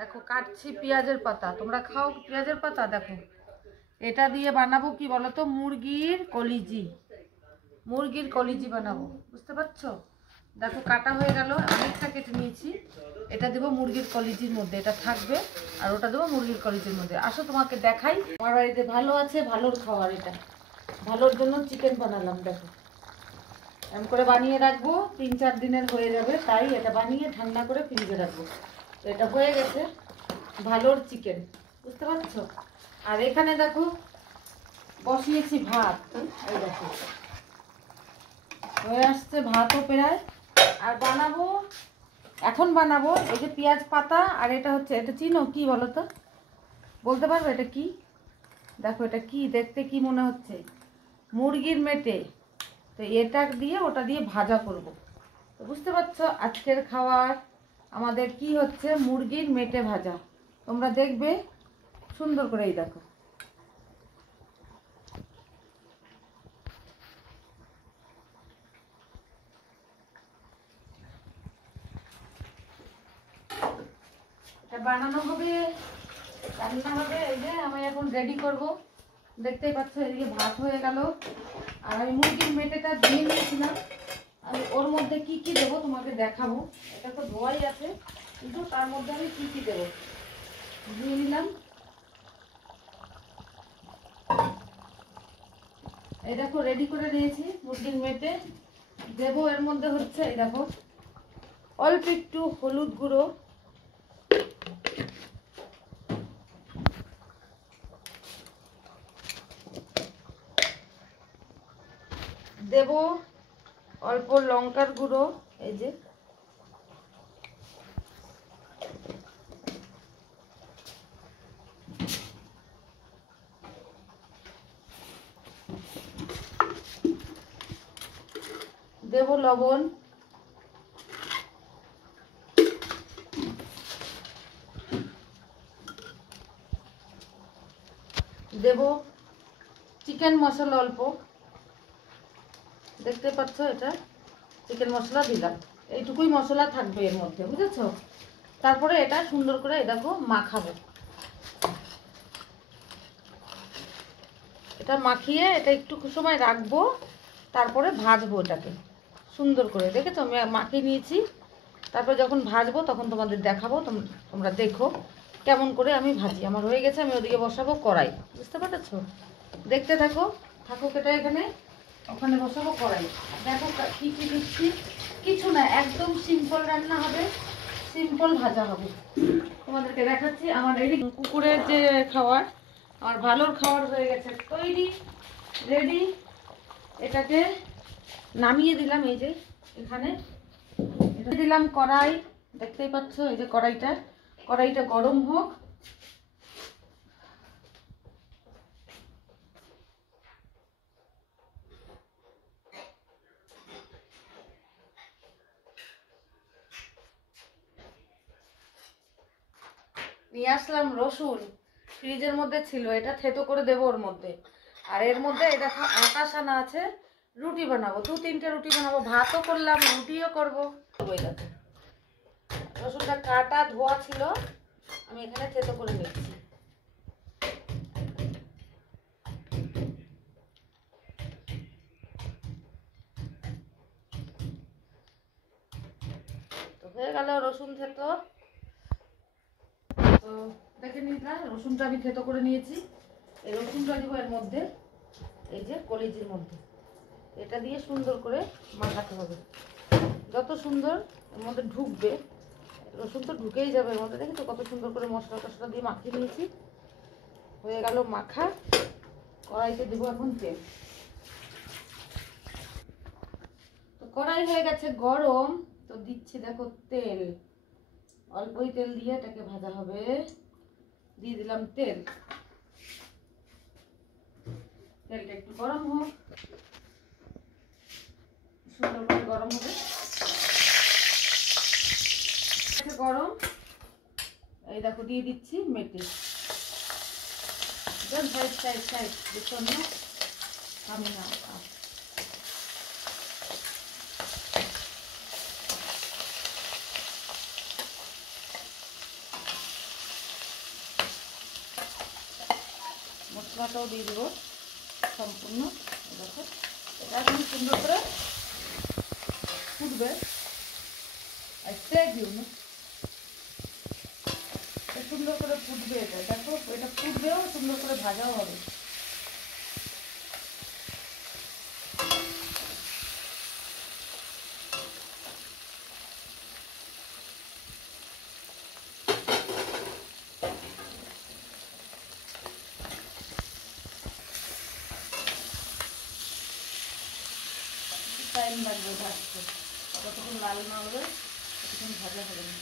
দেখো কাটছি পেঁয়াজের পাতা। তোমরা খাও পেঁয়াজের পাতা? দেখো এটা দিয়ে বানাবো কি বলো তো, মুরগির কলিজি। মুরগির কলিজি বানাবো, বুঝতে পারছো? দেখো কাটা হয়ে গেল, অনেকটা কেটে নিয়েছি। এটা দেবো মুরগির কলিজির মধ্যে, এটা থাকবে। আর ওটা দেবো মুরগির কলিজির মধ্যে। আসো তোমাকে দেখাই। আমার বাড়িতে ভালো আছে, ভালোর খাবার এটা। ভালোর জন্য চিকেন বানালাম। দেখো এমন করে বানিয়ে রাখবো, 3-4 দিনের হয়ে যাবে, তাই এটা বানিয়ে ঠান্ডা করে ফ্রিজে রাখবো। তো এটা হয়ে গেছে ভালোর চিকেন, বুঝতে পারছো? আর এখানে দেখো বসিয়েছি ভাত। এই দেখো হয়ে আসছে ভাতও প্রায়। আর বানাবো, এখন বানাবো এই যে পেঁয়াজ পাতা। আর এটা হচ্ছে, এটা চিনো কি বলো তো? বলতে পারবে এটা কি? দেখো এটা কি, দেখতে কি মনে হচ্ছে? মুরগির মেটে। তো এটা দিয়ে ওটা দিয়ে ভাজা করব। তো বুঝতে পারছো আজকের খাবার আমাদের কি হচ্ছে, মুরগির মেটে ভাজা। তোমরা দেখবে সুন্দর করে। এই দেখো এটা বানানো হবে, রান্না হবে। এই যে আমি এখন রেডি করব, দেখতেই পাচ্ছ। এদিকে ভাত হয়ে গেল। আর আমি মুরগির মেটেটা ধুয়ে নিয়েছিলাম। আমি ওর মধ্যে কি কি দেবো তোমাকে দেখাবো। এটা তো ধোয়াই আছে, কিন্তু তার মধ্যে আমি কি কি দেবো ধুয়ে নিলাম। এই দেখো রেডি করে নিয়েছি মুরগির মেটে। দেবো এর মধ্যে হচ্ছে, এই দেখো অল্প একটু হলুদ গুঁড়ো, দেব অল্প লঙ্কার গুঁড়ো, এই যে দেব লবণ, দেব চিকেন মশলা অল্প। দেখতে পাচ্ছ এটা চিকেন মশলা দিলাম। এইটুকুই মশলা থাকবে এর মধ্যে, বুঝেছো? তারপরে এটা সুন্দর করে দেখো মাখাবো। এটা মাখিয়ে এটা একটু সময় রাখবো, তারপরে ভাজবো এটাকে সুন্দর করে। দেখেছো আমি মাখিয়ে নিয়েছি। তারপর যখন ভাজবো তখন তোমাদের দেখাবো। তোমরা দেখো কেমন করে আমি ভাজি। আমার হয়ে গেছে, আমি ওদিকে বসাবো কড়াই, বুঝতে পারছো? দেখতে থাকো, থাকুক এটা এখানে। ওখানে বসাবো কড়াই। দেখো কি কি দিচ্ছি। কিছু না, একদম সিম্পল রান্না হবে, সিম্পল ভাজা হবে। তোমাদেরকে দেখাচ্ছি। আমার এই কুকুরের যে খাবার, আমার ভালোর খাবার হয়ে গেছে তৈরি, রেডি। এটাকে নামিয়ে দিলাম। এই যে এখানে এটা দিলাম কড়াই, দেখতেই পাচ্ছ। এই যে কড়াইটা গরম হোক। নিয়ে আসলাম রসুন, ফ্রিজের মধ্যে ছিল, এটা থেতো করে দেবো ওর মধ্যে। আর এর মধ্যে এটা আটা সানা আছে, রুটি বানাবো। 2-3টে রুটি বানাবো, ভাতও করলাম, রুটিও করবো। ওই দেখো রসুনটা কাটা ধোয়া ছিল, আমি এখানে থেতো করে নিচ্ছি। তো হয়ে গেল রসুন থেতো। তো দেখে নিলাম রসুনটা আমি থেতো করে নিয়েছি। এই রসুনটা দিব এর মধ্যে, এই যে কলিজির মধ্যে। এটা দিয়ে সুন্দর করে মাখাতে হবে। যত সুন্দর এর মধ্যে ঢুকবে, রসুন তো ঢুকেই যাবে এর মধ্যে। দেখেছো কত সুন্দর করে মশলা টশলা দিয়ে মাখিয়ে নিয়েছি। হয়ে গেল মাখা। কড়াইতে দেবো এখন তেল। তো কড়াই হয়ে গেছে গরম, তো দিচ্ছি দেখো তেল। অল্পই তেল দিয়ে এটাকে ভাজা হবে। দিয়ে দিলাম তেল। তেলটা একটু গরম হোক, সুন্দর করে গরম হবে। গরম, এই দেখো দিয়ে দিচ্ছি মেটে। সাইড সাইড সাইড দেখো না, আমি না মশলাটাও দিয়ে দেবো সম্পূর্ণ। দেখো এটা এখন সুন্দর করে ফুটবে, সুন্দর করে ফুটবে। এটা দেখো এটা ফুটবেও, সুন্দর করে ভাজাও হবে। টাইম লাগবে ভাজতে, যতক্ষণ লাল না হবে ততক্ষণ ভাজা হবে না।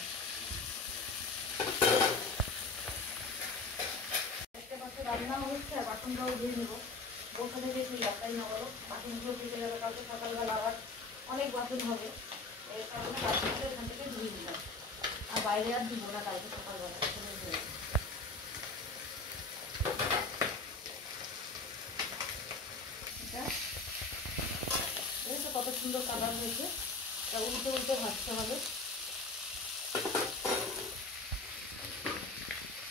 একটা পাশে রান্না হচ্ছে আর বাসনটাও ধুয়ে নেবো। বসে থেকে একটু যাত্রাই না বলো, বাসনগুলো ভিজে যাবে, কালকে সকালবেলা আবার অনেক বাসন হবে। এই কারণে বাসনগুলো এখান থেকে ধুয়ে দিলাম, আর বাইরে আর ধুবো না কালকে সকালবেলা। এটা কত সুন্দর কালার হয়েছে, তা উল্টে উল্টে ভাজতে হবে।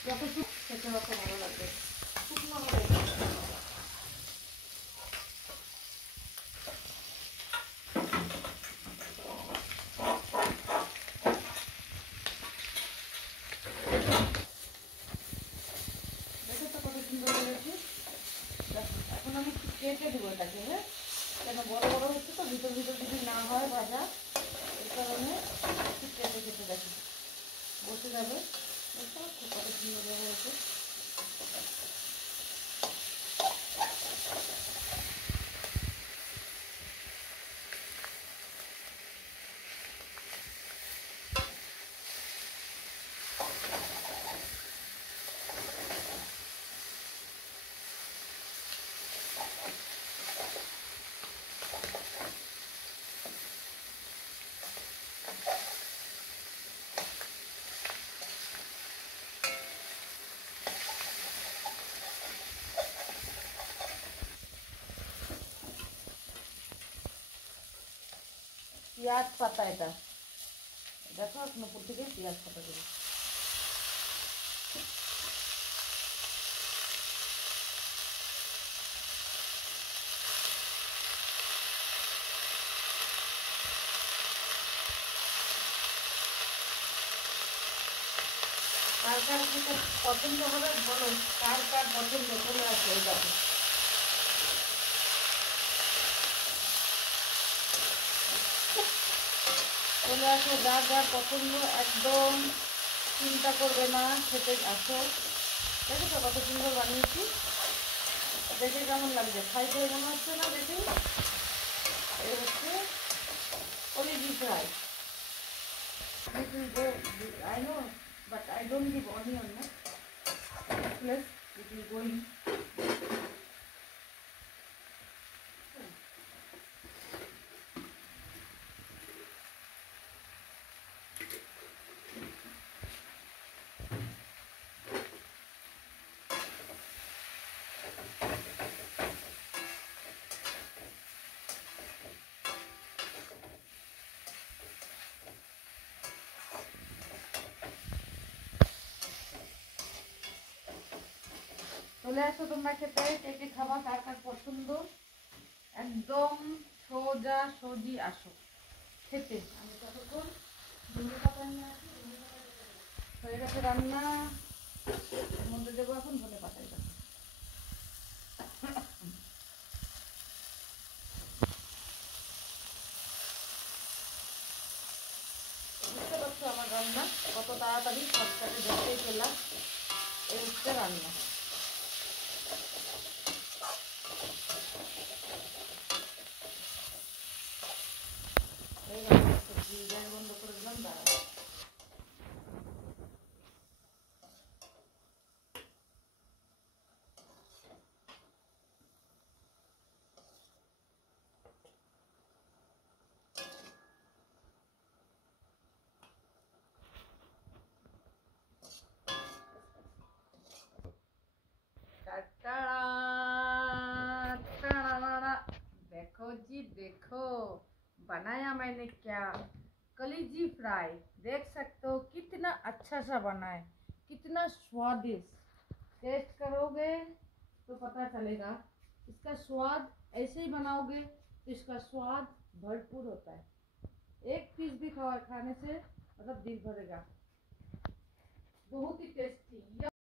যত খেতে তত ভালো লাগবে, শুকনো হবে। এখন আমি কেটে দেবো এটাকে, হ্যাঁ, কেন বড় বড় হচ্ছে তো, ভিতর ভিতর যদি না হয় ভাজা, এই কারণে একটু কেটে কেটে দেখি বসে যাবে। কত সুন্দর হয়েছে। পেঁয়াজ পাতা, এটা দেখো এখন উপর থেকে পেঁয়াজ পাতা দেবো। কার কার যেটা পছন্দ হবে বলো, কার কার পছন্দ চলে আসে। এই দেখো চলে আসো, যার যার পছন্দ একদম চিন্তা করবে না, খেতে আসো। দেখেছো কত সুন্দর বানিয়েছি, দেখে কেমন লাগছে, খাইতে মনে হচ্ছে না? দেখি এই হচ্ছে কলিজি fry. I know, but I don't give onion, no? Plus it is going. চলে আসো তোমরা খেতে, কে কে খাওয়া, কার কার পছন্দ, একদম সোজা সজি আসো খেতে। আমি ততক্ষণ হয়ে গেছে রান্না, মধ্যে দেবো এখন ধনে পাতাই। বুঝতে পারছো আমার রান্না কত তাড়াতাড়ি সবটাকে দেখতেই পেলাম। এই হচ্ছে রান্না। সবজি গ্যাস বন্ধ করে দিলাম, দাঁড়া। देखो जी देखो, बनाया मैंने क्या, कलीजी फ्राई। देख सकते हो कितना अच्छा सा बना है, कितना स्वादिष्ट। टेस्ट करोगे तो पता चलेगा। इसका स्वाद ऐसे ही बनाओगे तो इसका स्वाद भरपूर होता है। एक पीस भी खाने से मतलब दिल भरेगा। बहुत ही टेस्टी।